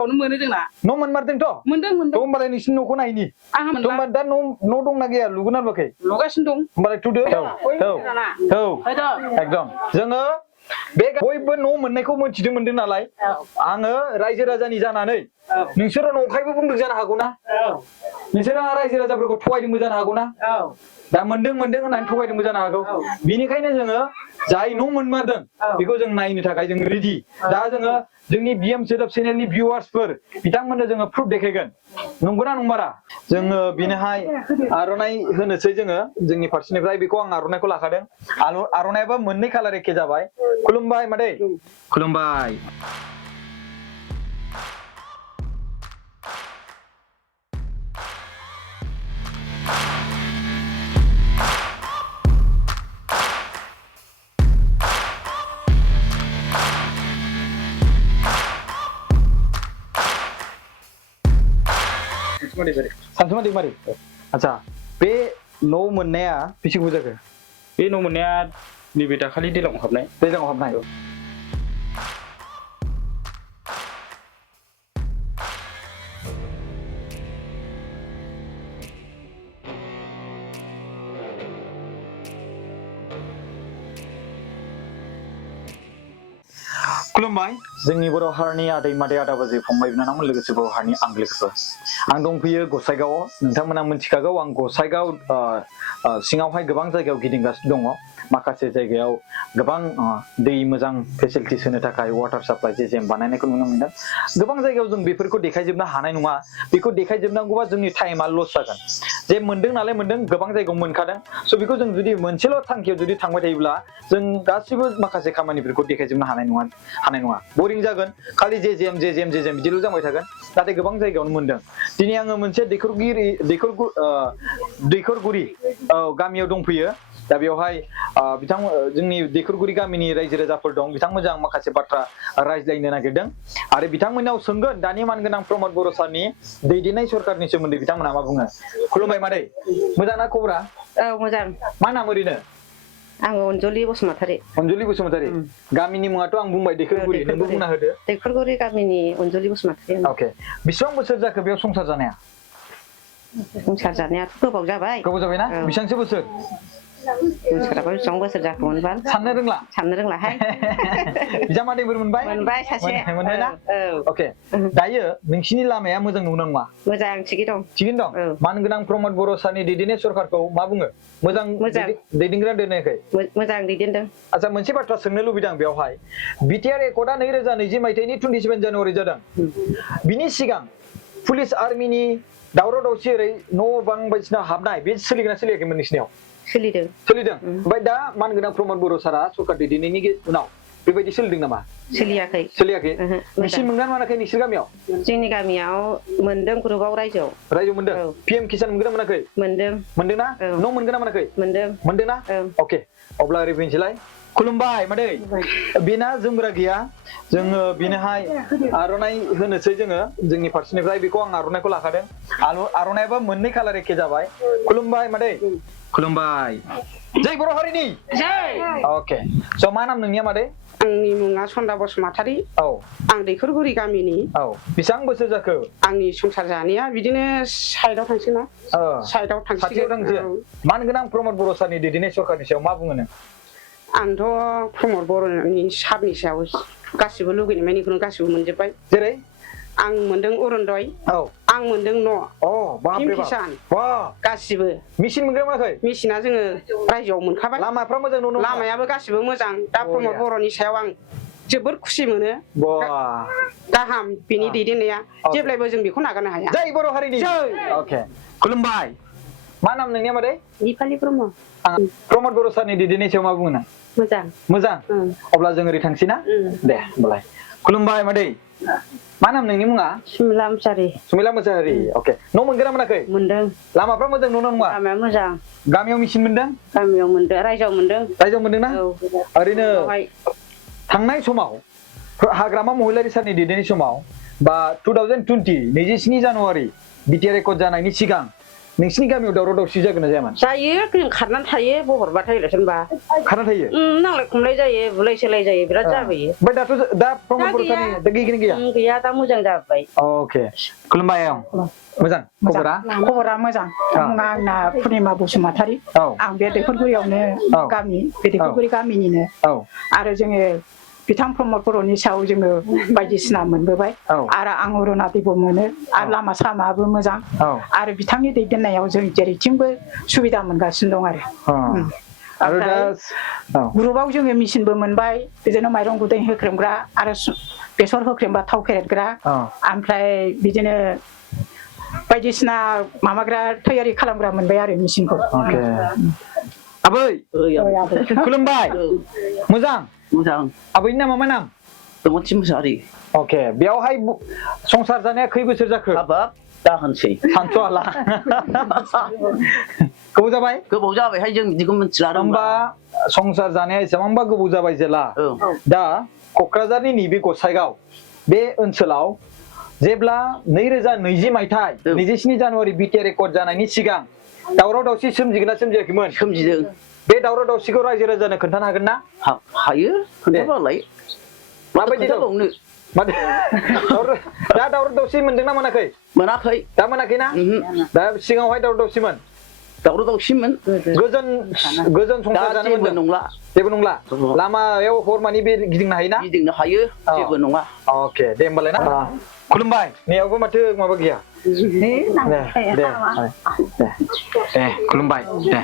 Kamu mana jengna? No menmartin to? Mendeng. To malah nisin no ko na ini. To malah no dong na gaya lugunan bakai. Lugas dong. Malah tuh एकदम जोङो बे बयबो न' मोननायखौ मोनथिदों मोनदों नालाय आङो रायजो राजानि जानानै नोंसोरो नंखायबो बुंदों जानो हागौ ना नोंसोरो रायजो राजाफोरखौ थगायदोंबो जानो हागौ ना दा मोनदों होननानै थगायदोंबो जानो हागौ बिनिखायनो जोङो जाय न' मोनमारदों बेखौ जों नायनो थाखाय जों रेडि दा जोङो जोंनि बिएम सोदोब चेनेलनि भिउवार्सफोर बिथांमोननो जोङो प्रुफ देखायगोन नंगौना नंमारा जोङो बिनोहाय आर'नाइ होनोसै जोङो जोंनि फारसेनिफ्राय बेखौ आं आर'नाइखौ लाखादों आर'नाइयाबो मोननै कालार एखे जाबाय खुलुमबाय मादै खुलुमबाय सानसुमा दैमारि आच्छा बे न' मोननाया बेसे गोबाव जाखो बे न' मोननाया नैबे दाखालि दैज्लाङाव हाबनाय खुलुमबाय जोंनि बर' हारिनि आदै मादै आदा बाजै फंबाय बिनानावमोन लोगोसे बर' हारिनि आंग्लोफोर आं दंफैयो गसाइगावआव नोंथांमोना मिथिखागौ आं गसाइगाव सिङावहाय गोबां जायगायाव गिदिंगासिनो दङ माखासे जायगायाव गोबां दै मोजां फेसिलिटिस होनो थाखाय वाटार साप्लाइ जेम बानायनायखौ नुनो मोनदों गोबां जायगायाव जों बेफोरखौ देखायजोबनो हानाय नङा बेखौ देखायजोबनांगौबा जोंनि टाइमा लस जागोन जे मोनदों नालाय मोनदों गोबां जायगायाव मोनखादों स' बेखौ जों जुदि मोनसेल' थांखियाव जुदि थांबाय थायोब्ला जों गासिबो माखासे खामानिफोरखौ देखायजोबनो हानाय नङा बरिं जागोन खालि जेम बिदिल' जाबाय थागोन नाथाय गोबां जायगायावनो मोनदों दिनै आङो मोनसे दैखरगुरि गामियाव दंफैयो दा बेवहाय जोंनि दैखरगुरि गामिनि रायजो राजाफोर दं बिथांमोनजों आं माखासे बाथ्रा रायज्लायनो नागिरदों आरो बिथांमोननाव सोंगोन दानि मानगोनां प्रमद बर' सारनि दैदेननाय सरकारनि सोमोन्दै बिथांमोना मा बुङो खुलुमबाय मादै मोजां ना खबरा औ मोजां मा नाम ओरैनो आङो अनजलि बसुमतारी गामिनि मुङाथ' आं बुंबाय दैखरगुरि नोंबो बुंना होदो दैखरगुरि गामिनि अनजलि बसुमतारी अके बेसेबां बोसोर जाखो बेयाव संसार जानाया गोबाव जाबायना बेसेबांसो बोसोर बोसोराबा बेसेबां बोसोर जाखोमोनबा साननो रोंलाहाय बिजामादैफोर मोनबाय सासे मोनबायना अके दायो नोंसिनि लामाया मोजां नंगौना नङा मोजां थिगैनो दं मानगोनां प्रमद बर' सारनि दैदेननाय सरकारखौ मा बुङो मोजां दैदेनग्रा दोननायखाय मोजां दैदेनदों आच्छा मोनसे बाथ्रा सोंनो लुबैदों बेवहाय बिटिआर एकर्डआ 2020 मायथाइनि 27 जानुवारि जादों बिनि सिगां पुलिस आर्मिनि दावराव दावसि ओरै न' बां बायदिसिना हाबनाय बे सोलिगोना सोलियाखैमोन नोंसिनियाव सोलिदों ओमफ्राय दा मानगोनां प्रमद बर' सारा सरकार दैदेननायनि उनाव बेबायदि सोलिदों नामा सोलियाखै मेसिन मोनगोन मोनाखै नोंसोर गामियाव जोंनि गामियाव मोनदों ग्रुपआव रायजोआव मोनदों पिएम किसान मोनगोन मोनाखै मोनदोंना न' मोनगोन मोनाखै मोनदोंना अके अब्ला ओरै फैनोसैलाय खुलुमबाय मादै बेना जोमग्रा गैया जोङो बेनोहाय आर'नाइ होनोसै जोङो जोंनि फारसेनिफ्राय बेखौ आं आर'नाइखौ लाखादों आर'नाइयाबो मोननै कालार एखे जाबाय खुलुमबाय मादै खुलुमबाय जय बर' हारिनि अके स' मा नाम नोंनिया मादै आंनि मुङा सन्दा बसुमतारी आं दैखरगुरि गामिनि बेसेबां बोसोर जाखो आंनि संसार जानाया बिदिनो साइडआव थांसै ना साइडआव मानगोनां प्रमद बर' सारनि दैदेननाय सरकारनि सायाव मा बुङो नों आंथ' प्रमद बर'नि सारनि सायाव गासिबो लुगैनाय मानिखौनो गासिबो मोनजोब्बाय जेरै आं मोनदों अरुनदय आं मोनदों न' पिएम किसान गासिबो मेसिन मोनगोन मोनाखै मेसिना जोङो रायजोआव मोनखाबाय लामाफ्रा मोजां दं लामायाबो गासिबो मोजां दा प्रमद बर'नि सायाव आं जोबोर खुसि मोनो गाहाम बेनि दैदेननाया जेब्लायबो जों बेखौ नागारनो हाया जय बर' हारिनि अके खुलुमबाय मा नाम नोंनिया मादै निपालि ब्रह्म प्रमद बर' सारनि दैदेननाय सायाव मा बुङो ना मोजां अब्ला जों ओरै थांसै ना दे होमबालाय खुलुमबाय मादै मा नाम नोंनि मुङा सुमिला मुसाहारि अके न' मोनगोन ना मोनाखै मोनदों लामाफ्रा मोजां नङा लामाया मोजां गामियाव मेसिन मोनदों रायजोआव मोनदोंना ओरैनो थांनाय समाव हाग्रामा महिलारि सारनि दैदेननाय समाव बा 2020 27 जानुवारि बिटिआर एकर्ड जानायनि सिगां नोंसिनि गामियाव दावराव दावसि जागोन ना जायामोन जायो जों खारनानै थायो बहरबाथाय इलेक्सनबा खारना थायो नांलाय खमलाय जायो बुलाय सोलाय जायो बिराद जाबोयो ओमफ्राय दा प्रमद बर' सारनि दा गैगोन गैया गैया दा मोजां जाबाय अके खुलुमबाय आयं मोजां खबरा मोजां आंना पुर्निमा बसुमतारी आं बे दैखरगुरियावनो गामि बे दैखरगुरि गामिनिनो आरो जोङो बिथां प्रमद बर'नि सायाव जोङो बायदिसिना मोनबोबाय आरो आं अरुणादिबो मोनो आरो लामा सामाबो मोजां आरो बिथांनि दैदेननायाव जों जेरैथिंबो सुबिदा मोनगासिनो दं आरो दा ग्रुपआव जोङो मेचिनबो मोनबाय बिदिनो माइरं गुदै होख्रेमग्रा आरो बेसर होख्रेमबा थाव फेरेदग्रा ओमफ्राय बिदिनो बायदिसिना माबाग्रा तैयारि खालामग्रा मोनबाय आरो मेचिनखौ आबै खुलुमबाय मोजां आबैनि नामा मा नाम दमथि मुसाहारि अके बेयावहाय संसार जानाया खै बोसोर जाखो हाबाब दा होनसै सानस'हाला गोबाव जाबायहाय जों बिदिखौ मिथिला होमबा संसार जानाया एसेबांबा गोबाव जाबाय जेला दा क'क्राझारनि नैबे गसाइगाव बे ओनसोलाव जेब्ला 2020 मायथाइ 27 जानुवारि बिटिआर रेकर्ड जानायनि सिगां दावराव दावसि सोमजिगोन ना सोमजियाखैमोन सोमजिदों बे दावराव दावसिखौ रायजो राजानो खोन्थानो हागोन ना हायो खोन्थाबालाय माबायदि खोन्थाबावनो दा दावराव दावसि मोनदोंना मोनाखै मोनाखै दा मोनाखैना दा सिगाङावहाय दावराव दावसिमोन गोजोन संसार जानो मोनदों जेबो नंला लामायाव हरमानि बे गिदिंनो हायोना गिदिंनो हायो जेबो नङा अके दे होमबालाय ना खुलुमबाय नैयावबो माथो माबा गैया दे खुलुमबाय दे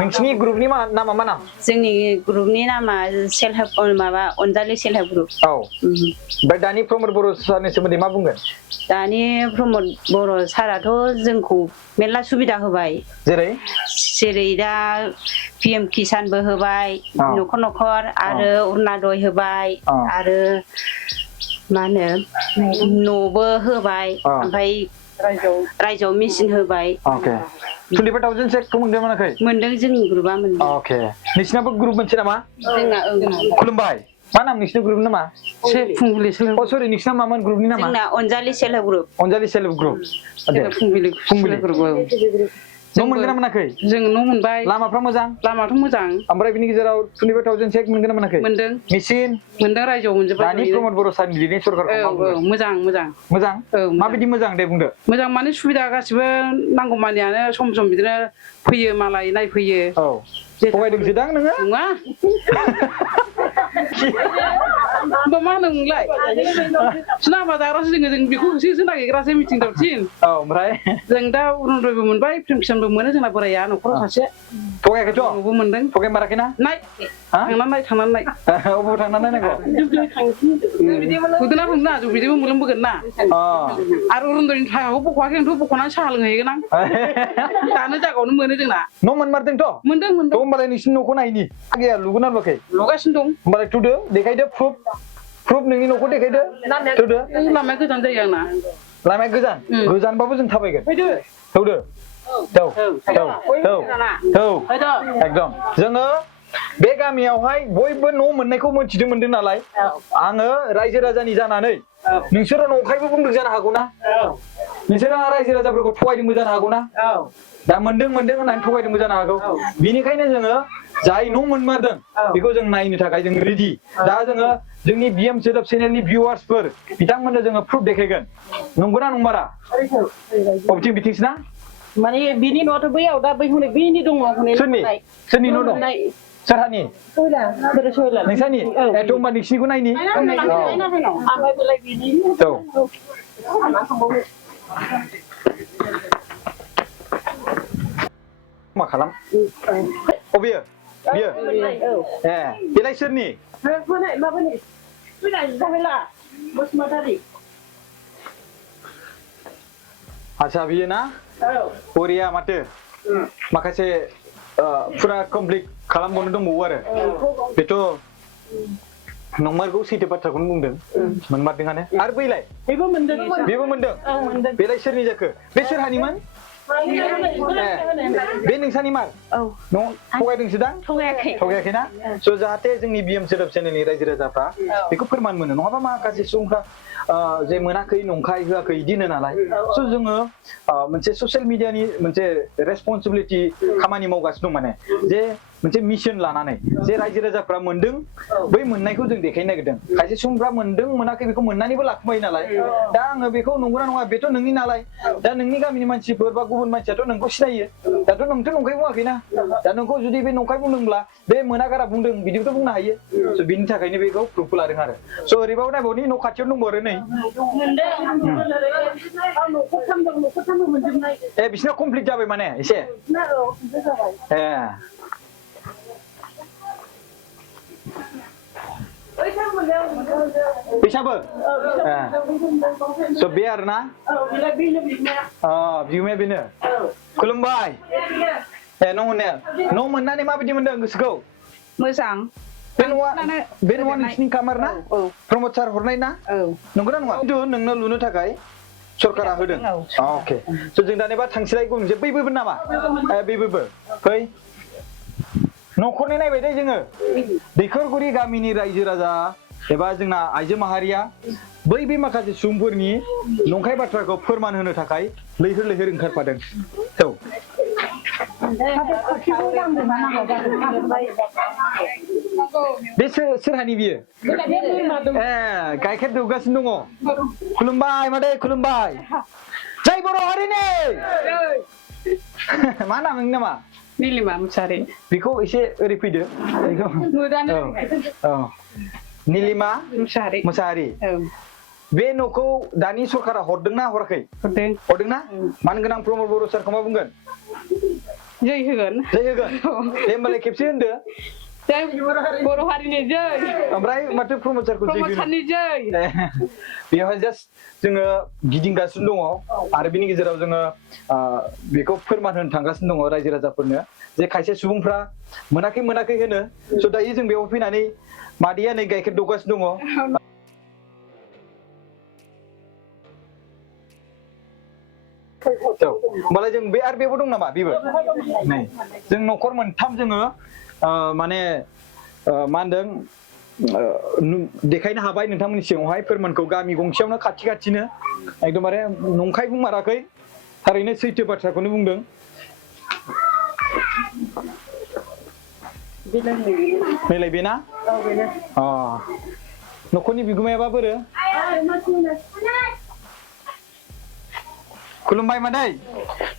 नोंसिनि ग्रुपनि नामा मा नाम जोंनि ग्रुपनि नामा सेल्फ हेल्प माबा अनजालि सेल्फ हेल्प ग्रुप ओमफ्राय दानि प्रमद बर' सारनि सोमोन्दै मा बुंगोन दानि प्रमद बर' साराथ' जोंखौ मेरला सुबिदा होबाय जेरै दा PM किसानबो होबाय न'खर न'खर आरो अरुणादय होबाय आरो मा होनो न'बो होबाय ओमफ्राय रायजोआव मेचिन होबाय 25,000 चेकखौ मोनदों मोनाखै मोनदों जोंनि ग्रुपआ मोनदों अके नोंसिनाबो ग्रुप मोनसे नामा जोंना खुलुमबाय मा नाम नोंसिनि ग्रुपनि नामा फुंबिलि सरि नोंसिना मामोन ग्रुपनि नामा जोंना Anjali self help group Anjali self help group फुंबिलि ग्रुप न' मोनगोन ना मोनाखै जों न' मोनबाय लामाफ्रा मोजां लामाथ' मोजां ओमफ्राय बिनि गेजेराव 25,000 चेक मोनगोन ना मोनाखै मोनदों मेचिन मोनदों रायजोआव मोनजोबबाय दानि प्रमद बर' सारनि लिरनाय सरकारखौ मोजां माबायदि मोजां दे बुंदो मोजां माने सुबिदा गासिबो नांगौ मानियानो सम बिदिनो फैयो मालाय नायफैयो थगायदोंसोदां नोङो नङा होमबा मा होनोमोनलाय सिनामा जाग्रासो जों बेखौ होसो नागिरग्रासो मिथिं दावथिं ओमफ्राय जों दा अरुणदयबो मोनबाय प्रेम किसानबो मोनो जोंना बोराया न'खराव सासे थगायाखैथ' न'बो मोनदों थगायमाराखैना नाय थांनानै नाय अबाव थांनानै नायनांगौ होदोना बुंना जों बिदिबो मोनलोंबोगोन ना आरो अरुणदयनि थाखाखौ बख'वाखै आंथ' बख'नानै साहा लोंहैगोन आं दानो जागावनो मोनो जोंना न' मोनमारदोंथ' मोनदों होमबालाय नोंसिनि न'खौ नायनि गैया लुगोन ना लुवाखै लुगासिनो दं होमबालाय थुदो देखायदो प्रुफ नोंनि न'खौ देखायदो थुदो लामाया गोजान जायो आंना लामाया गोजानबाबो जों थाबायगोन थौदो एकदम जोङो बे गामियावहाय बयबो न' मोननायखौ मोनथिदों मोनदों नालाय आङो रायजो राजानि जानानै नोंसोरो नंखायबो बुंदों जानो हागौ ना नोंसोरो रायजो राजाफोरखौ थगायदोंबो जानो हागौ ना दा मोनदों होननानै थगायदोंबो जानो हागौ बिनिखायनो जोङो जाय न' मोनमारदों बेखौ जों नायनो थाखाय जों रेडि दा जोङो जोंनि बिएम सोदोब चेनेलनि भिउवार्सफोर बिथांमोननो जोङो प्रुफ देखायगोन नंगौना नंमारा बबेथिं बिथिंसो ना माने बिनि न'आथ' बैयाव दा बै हनै बैनि दङ सोरनि न' दं सोरहानि नोंसानि एथ' होमबा नोंसिनिखौ नायनि मा खालाम बियो बेलाय सोरनि आच्छा बियो ना बरिया माथो माखासे फुरा कमप्लिट खालामबावनो दंबावो आरो बेथ' नंमारगौ सैथो बाथ्राखौनो बुंदों मोनमारदोंआनो आरो बैलाय बेबो मोनदों बेलाय सोरनि जाखो बे सोरहानिमोन बे नोंसानि मार थगायदोंसोदां थगायाखैना स' जाहाथे जोंनि बिएम सोदोब चेनेलनि रायजो राजाफ्रा बेखौ फोरमान मोनो नङाबा माखासे सुबुंफ्रा जे मोनाखै नंखाय होआखै इदि होनो नालाय स' जोङो मोनसे ससियेल मिडियानि मोनसे रेसपन्सिबिलिटि खामानि मावगासिनो दं माने जे मोनसे मिशन लानानै जे रायजो राजाफ्रा मोनदों बै मोननायखौ जों देखायनो नागिरदों खायसे सुबुंफ्रा मोनदों मोनाखै बेखौ मोननानैबो लाखुमायो नालाय दा आङो बेखौ नंगौना नङा बेथ' नोंनि नालाय दा नोंनि गामिनि मानसिफोर बा गुबुन मानसियाथ' नोंखौ सिनायो दाथ' नोंथ' नंखाय बुङाखैना दा नोंखौ जुदि बे नंखाय बुंदोंब्ला बे मोनागारा बुंदों बिदिबोथ' बुंनो हायो स' बिनि थाखायनो बेखौ प्रुफखौ लादों आरो स' ओरैबाबो नायबावनि न' खाथियाव दंबावो आरो नै ए बिसिना कमप्लिट जाबाय माने एसे ए बैसाबो स' बे आरोना बिगुमाया बेनो खुलुमबाय ए न' मोननाया न' मोननानै माबायदि मोनदों गोसोखौ मोजां बे न'आ नोंसिनि कामार ना प्रमद सार हरनाय ना नंगौना नङा खिन्थु नोंनो लुनो थाखाय सरकारा होदों अके स' जों दानिबा थांसैलाय गंसे बैबो नामा बैबो फै न'खरनि नायबाय दे जोङो दैखरगुरि गामिनि रायजो राजा एबा जोंना आइजो माहारिया बै माखासे सुबुंफोरनि नंखाय बाथ्राखौ फोरमान होनो थाखाय लैहोर लैहोर ओंखारफादों औ बे सोरहानि बियो ए गाइखेर दौगासिनो दङ खुलुमबाय मादै खुलुमबाय जय बर' हारिनि मा नाम नोंनि नामा निलिमा मुसाहारि बेखौ एसे ओरै फैदो औ निलिमा मुसाहारि बे न'खौ दानि सरकारा हरदोंना हराखै हरदोंना मानगोनां प्रमद बर' सारखौ मा बुंगोन जै होगोन दे होमबालाय खेबसे होनदो जय बर' हारिनि जय ओमफ्राय माथो प्रमद सारखौ जै जय बेवहाय जास्ट जोङो गिदिंगासिनो दङ आरो बिनि गेजेराव जोङो बेखौ फोरमान होनो थांगासिनो दङ रायजो राजाफोरनो जे खायसे सुबुंफ्रा मोनाखै होनो स' दायो जों बेयाव फैनानै मादैया नै गाइखेर दौगासिनो दङ होमबालाय जों बे आरो बेबो दं नामा बेबो नै जों न'खर मोनथाम जोङो माने मा होनदों देखायनो हाबाय नोंथांमोननि सिगाङावहाय फोरमानखौ गामि गंसेयावनो खाथिनो एकदमबारे नंखाय बुंमाराखै थारैनो सैथो बाथ्राखौनो बुंदों नैलाय बेना न'खरनि बिगुमायाबा बोरो खुलुमबाय मादै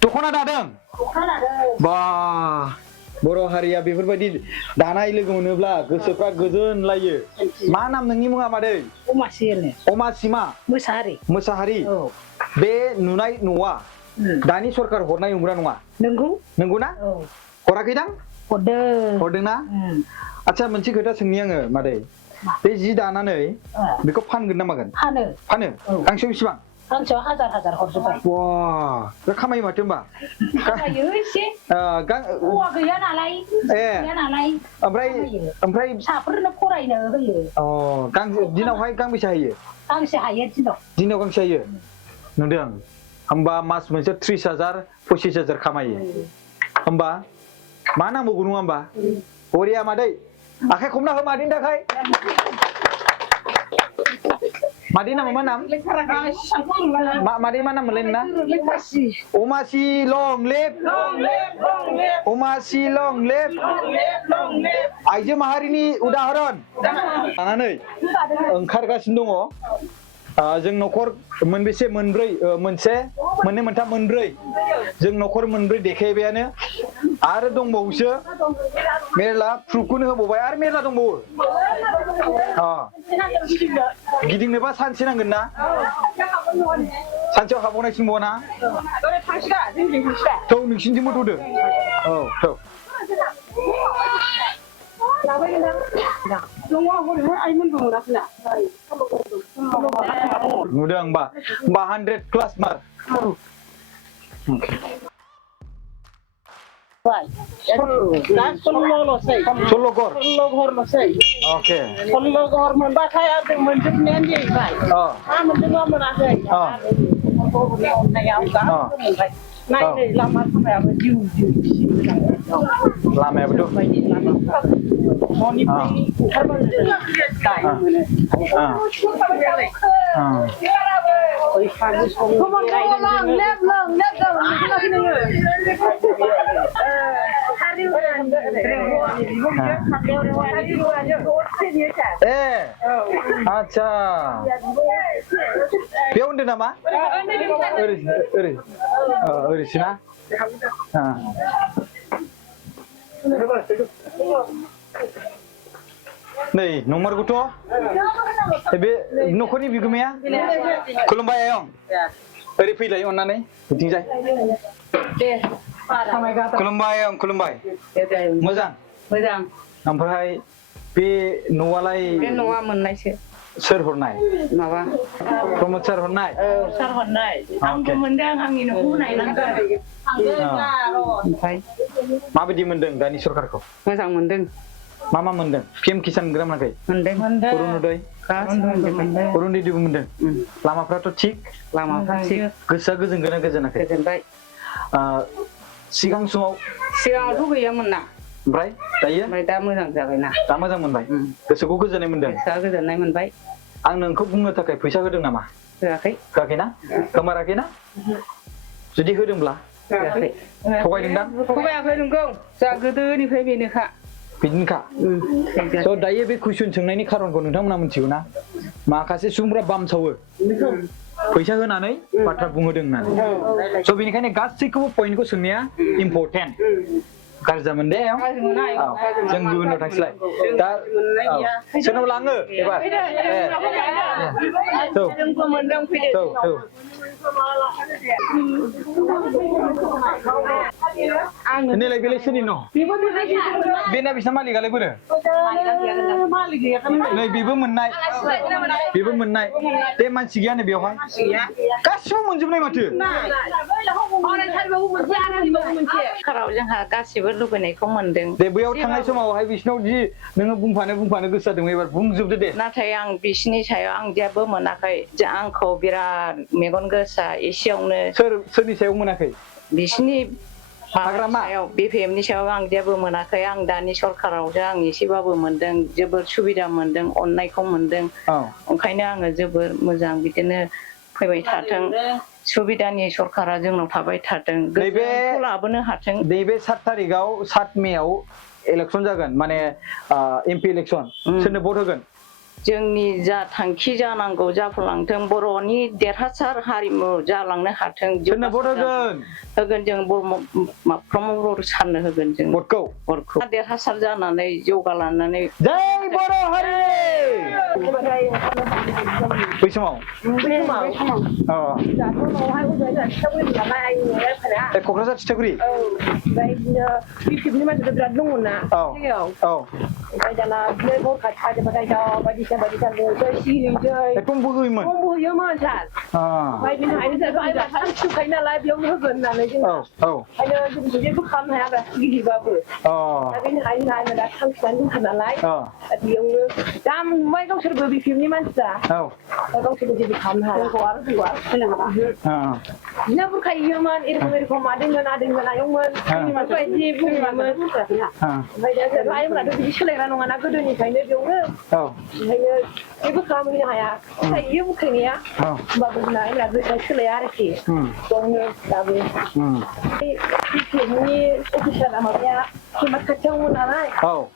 दख'ना दादों बा बर' हारिया बेफोरबायदि दानाय लोगो मोनोब्ला गोसोफ्रा गोजोनलायो मा नाम नोंनि मुङा मादै अमासि मा मोसाहारि बे नुनाय न'आ दानि सरकार हरनाय नंगौना नङा नंगौना हराखैदां हरदोंना आच्छा मोनसे खोथा सोंनि आङो मादै बे जि दानानै बेखौ फानगोन ना मागोन फानो गांसेयाव बेसेबां सानसेयाव हाजार हरजोबबाय बे खामायो माथो होमबा खामायो एसे हौवा गैया नालाय ओमफ्राय फिसाफोरनो फरायनो होयो दिनावहाय गांबेसे हायो गांसे हायो दिनाव गांसे हायो नुदों होमबा मास मोनसे 30,000 25,000 खामायो होमबा मा नांबावगौ नङा होमबा बरिया मादै आखाइ खमना हो मादैनि थाखाय मादै नामा मा नाम मादै मा नाम मोनलाय नोंना अमासि लं लिभ आइजो माहारिनि उदाहरन लानानै ओंखारगासिनो दङ जों न'खर मोनबेसे मोनब्रै मोनसे मोननै मोनथाम मोनब्रै जों न'खर मोनब्रै देखायबायानो आरो दंबावोसो मेरला प्रुफखौनो होबावबाय आरो मेरला दंबावो गिदिंनोबा सानसे नांगोन ना सानसेयाव हाबावनायसिम बावा ना थौ नोंसिनिथिंबो थौदो औ थौ नुदों होमबा 100+ mark Solo gor losai. Oke. Solo gor montbatai ada menjadi nanti, Pak. Ah menjadi mana saya? बर'नि अननायाव गासैबो मोनबाय नायनै लामा सामायाबो जिउ जिउ लामायाबोथ' बायदि लामाफ्रा न'निफ्राय ओंखारबानो दायो मोनो बैसागु सम आच्छा बेयाव होनदों नामा ओरैसोना नै नंमारगौथ' बे न'खरनि बिगोमाया खुलुमबाय आयं ओरै फैलाय अननानै बिथिंजाय खुलुमबाय आयं खुलुमबाय मोजां मोजां ओमफ्राय बे न'आलाय बे न'आ मोननायसो सोर हरनाय माबा प्रमद सार हरनाय सार हरनाय आंबो मोनदों आंनि न'खौ नायनांगोन ओमफ्राय माबायदि मोनदों दानि सरखारखौ मोजां मोनदों मा मोनदों पिएम किसान मोनगोना मोनाखै मोनदों अरुणोदय अरुणोदयबो मोनदों लामाफ्राथ' थिग लामाफ्रा थिग गोसोआ गोजोनगोना गोजोनाखै गोजोनबाय सिगां समाव सिगाङावथ' गैयामोन ना ओमफ्राय दायो ओमफ्राय दा मोजां जाबायना दा मोजां मोनबाय गोसोखौ गोजोननाय मोनदों गोसोआ गोजोननाय मोनबाय आं नोंखौ बुंनो थाखाय फैसा होदों नामा होआखै होआखैना खोमाराखैना जुदि होदोंब्ला होआखै थगायदोंदां थगायाखै नोंगौ जा गोदोनिफ्राय बेनोखा बिदिनोखा स' दायो बे कुइसन सोंनायनि खारनखौ नोंथांमोना मिथिगौ ना माखासे सुबुंफ्रा बामसावो फैसा होनानै बाथ्रा बुंहोदों होननानै स' बेनिखायनो गासैखौबो पइन्टखौ सोंनाया इम्परटेन्ट गाज्रि जामोन दे जों गुबुनाव थांसैलाय दा सोरनाव लाङो एबार जोंबो मोनदों फैदो नैलाय बेलाय सोरनि न' बेना बिसिना मालिकालाय बोरो नै बेबो मोननाय बे मानसि गैया नै बेवहाय गासिबो मोनजोबनाय माथो जोंहा गासिबो लुबैनायखौ मोनदों दे बैयाव थांनाय समावहाय बिसिनाव जि नोङो बुंफानो गोसो जादों एबार बुंजोबदो दे नाथाय आं बिसिनि सायाव आं जेबो मोनाखै आंखौ बिराद मेगन गोसा एसेयावनो सोरनि सायाव मोनाखै बिसिनि सायाव बिपिएमनि सायाव आं जेबो मोनाखै आं दानि सरखारावसो आं एसेबाबो मोनदों जोबोद सुबिदा मोनदों अननायखौ मोनदों ओंखायनो आङो जोबोद मोजां बिदिनो फैबाय थाथों सुबिदानि सरखारा जोंनाव थाबाय थाथों गोजोनखौ लाबोनो हाथों नैबे 7 तारिखआव 7 मेआव इलेक्सन जागोन माने एमपि इलेक्सन सोरनो भट होगोन जोंनि जा थांखि जानांगौ जाफुंलांथों बर'नि देरहासार हारिमु जालांनो हाथों सोरनो भट होगोन जों प्रमद बर' सारनो होगोन जों भटखौ देरहासार जानानै जौगालांनानै जय बर' हारि बै समाव क'क्राझार थिथागुरि बिपिएफनि मानसिफोर बिराद दङना ओमफ्राय दाना बिदिनो भट कार्ड साजोबबाथाय बायदिसिना एखदम बोहोयोमोन सार ओमफ्राय बिनि थाखायनो सार थांखिखायो नालाय बेयावनो होगोन होननानै जोङो ओंखायनो जों जेबो खालामनो हाया गिदिरबाबो दा बेनि थाखायनो आङो दा थांखिनानै दोनखा नालाय बेयावनो दा नुबाय गावसोरबो बिपिएफनि मानसिफ्रा गावसोरबो जेबो खालामनो हाया जोंखौ आरो सोलोङाबा बिदिनो बुरखायोमोन एरखम आदैमोन आयंमोन बेफोरबायदि बुङोमोन ओमफ्राय दा जों आयंमोनाथ' बिदि सोलायग्रा नङाना गोदोनिफ्रायनो बेयावनो ओंखायनो जेबो खालामहैनो हाया बुखायो बुखायनाया होमबाबो जोंना आयंना गोसोआ सोलाया आरोखि दङो दाबो बिपिएफनि अफिसारा माबाया फेमास खाथियावमोन नालाय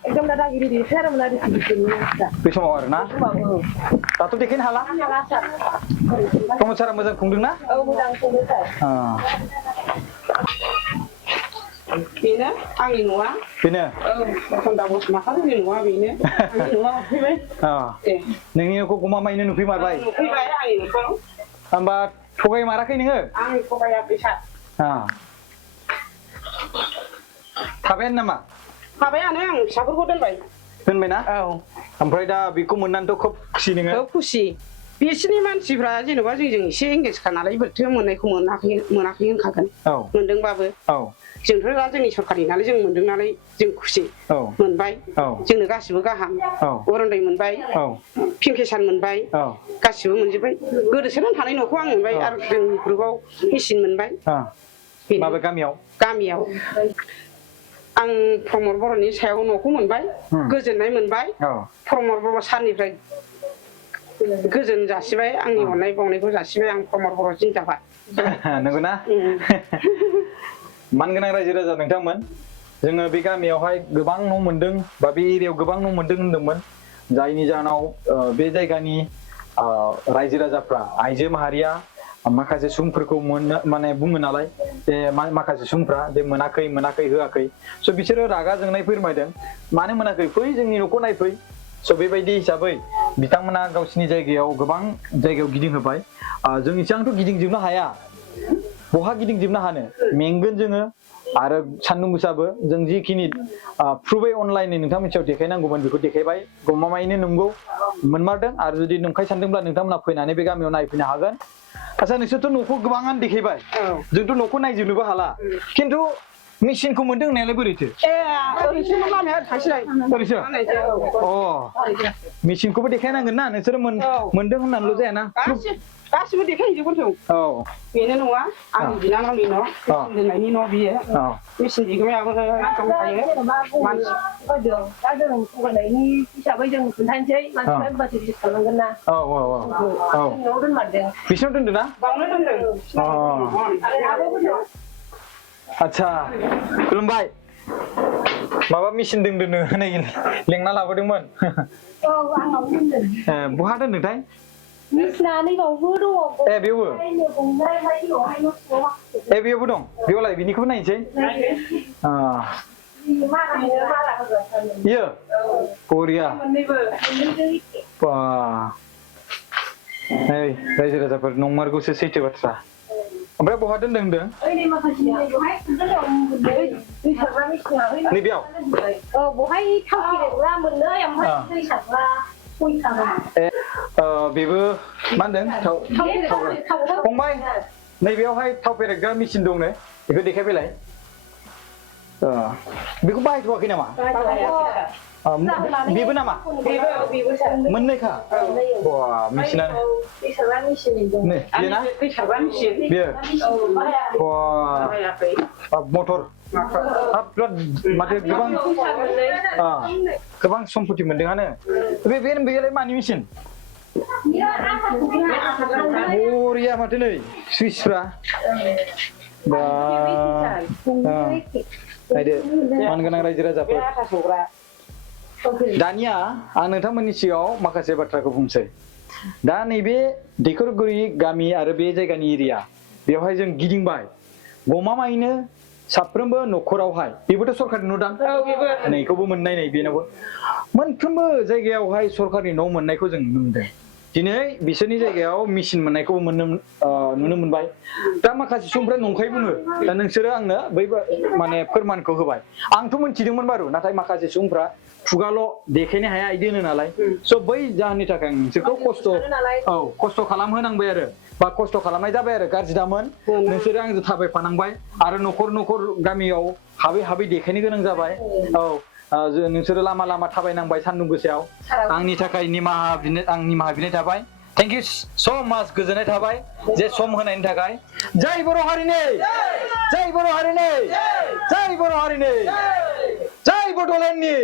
एकदम दादागिरि देखायामोन आरोखि बिपिएफनि मानसिफ्रा बे समाव आरोना दाथ' देखायनो हाला सार प्रमद सारा मोजां खुंदोंना मोजां खुंदों सार बेनो आंनि न'आ बेनो खन्दा बसुमतारिनि न'आ बेनो आंनि न'आ फैबाय नोंनि न'खौ गमामायैनो नुफैमारबाय आंनि न'खौ होमबा थगायमाराखै नोङो आं थगायाखै सार थाबायानो नामा थाबायानो आं फिसाफोरखौ दोनबायना ओमफ्राय दा बेखौ मोननानैथ' खोब खुसि नोङो खुसि बिसोरनि मानसिफ्रा जेनेबा जोंजों एसे एंगेजखा नालाय बोरैथो मोननायखौ मोनाखै होनखागोन मोनदोंबाबो जोंथ' दा जोंनि सरखारनि नालाय जों मोनदों नालाय जों खुसि मोनबाय जोंनो गासिबो गाहाम अरन्दै मोनबाय पिंकेसान मोनबाय गासिबो मोनजोब्बाय गोदोसोनानै थानाय न'खौ आं मोनबाय आरो जोंनि ग्रुपआव मेचिन मोनबाय माबे गामियाव आं प्रमद बर'नि सायाव न'खौ मोनबाय गोजोननाय मोनबाय प्रमद बर' सारनिफ्राय गोजोन जासिबाय आंनि अननाय बावनायखौ जासिबाय आं प्रमद बर' जिंदाबाद नंगौना मानगोनां रायजो राजा नोंथांमोन जोङो बे गामियावहाय गोबां न' मोनदों बा बे एरियायाव गोबां न' मोनदों होनदोंमोन जायनि जाहोनाव बे जायगानि रायजो राजाफ्रा आइजो माहारिया माखासे सुबुंफोरखौ माने बुङो नालाय जे माखासे सुबुंफ्रा जे मोनाखै होआखै स' बिसोरो रागा जोंनाय फोरमायदों मानो मोनाखै फै जोंनि न'खौ नायफै स' बेबायदि हिसाबै बिथांमोना गावसिनि जायगायाव गोबां जायगायाव गिदिंहोबाय जों एसेबांथ' गिदिंजोबनो हाया बहा गिदिंजोबनो हानो मेंगोन जोङो आरो सान्दुं गोसाबो जों जिखिनि प्रुफै अनलाइनै नोंथांमोननि सायाव देखायनांगौमोन बेखौ देखायबाय गमामायैनो नंगौ मोनमारदों आरो जुदि नंखाय सानदोंब्ला नोंथांमोना फैनानै बे गामियाव नायफैनो हागोन आচ্ছা नोंसोरथ' न'खौ गोबाङानो देखायबाय जोंथ' न'खौ नायजोबनोबो हाला खिन्थु मेचिनखौ मोनदों होननायालाय बोरैथो ओरैसो मेचिनखौबो देखायनांगोन ना नोंसोरो मोनदों होननानैल' जायाना गासिबो देखायहैजोबगोनथ' बेनो नङा आंनि बिनानावनि न' दोननायनि न' बियो मेचिन बिगोमायाबो दंखायो मानसि दा जों थगायनायनि हिसाबै जों खोन्थानोसै मानसिफ्रा होनबासो बिदि खालामगोन ना न'आव दोनमारदों बिसिनाव दोनदों ना बावनो दोनदों आচ্ছা खुलुमबाय माबा मेचिन दोनदोंनो होनाय लेंना लाबोदोंमोन बहा दोनदोंथाय मिथिनानै बावबो दङ बेयावबो बेयावबो दं बेयावलाय बिनिखौबो नायनोसै इयो बरिया रायजो राजाफोर नंमारगौसो सैथो बाथ्रा ओमफ्राय बहा दोनदों होनदों नैबेयाव बहाय थाव फेरेदग्रा मोनो ओमफ्राय दै सारग्रा बेबो मा होनदों फंबाय नैबेयावहाय थाव फेरेदग्रा मेचिन दंनो बेखौ देखायफैलाय बेखौ बाहायथ'वाखै नामा बेबो नामा मोननैखा मेचिनानो मटर माथो गोबां सम्पति मोनदोंआनो बेलाय मानि मेचिन बरिया माथो नै सुइसफ्रा नायदो मानगोनां रायजो राजाफोर दानिया आं नोंथांमोननि सिगाङाव माखासे बाथ्राखौ बुंसै दा नैबे दैखरगुरि गामि आरो बे जायगानि एरिया बेवहाय जों गिदिंबाय गमामायैनो साफ्रोमबो न'खरावहाय बेबोथ' सरखारनि न' दां नैखौबो मोननाय नै बेनावबो मोनफ्रोमबो जायगायावहाय सरखारनि न' मोननायखौ जों नुनो मोनदों दिनै बिसोरनि जायगायाव मेचिन मोननायखौबो नुनो मोनबाय दा माखासे सुबुंफ्रा नंखाय बुङो दा नोंसोरो आंनो बै माने फोरमानखौ होबाय आंथ' मोनथिदोंमोन बारु नाथाय माखासे सुबुंफ्रा खुगाल' देखायनो हाया इदि होनो नालाय स' बै जाहोननि थाखाय आं नोंसोरखौ खस्थ' खालामहोनांबाय आरो बा खस्थ' खालामनाय जाबाय आरो गाज्रि दामोन नोंसोरो आंजों थाबायफानांबाय आरो न'खर गामियाव हाबै देखायनो गोनां जाबाय नोंसोरो लामा थाबायनांबाय सान्दुं गोसायाव आंनि थाखाय निमाहा बिनाय थाबाय थेंक इउ स' माच गोजोननाय थाबाय जे सम होनायनि थाखाय जय बर' हारिनि जय बर' हारिनि जय बर' हारिनि जय बड'लेण्डनि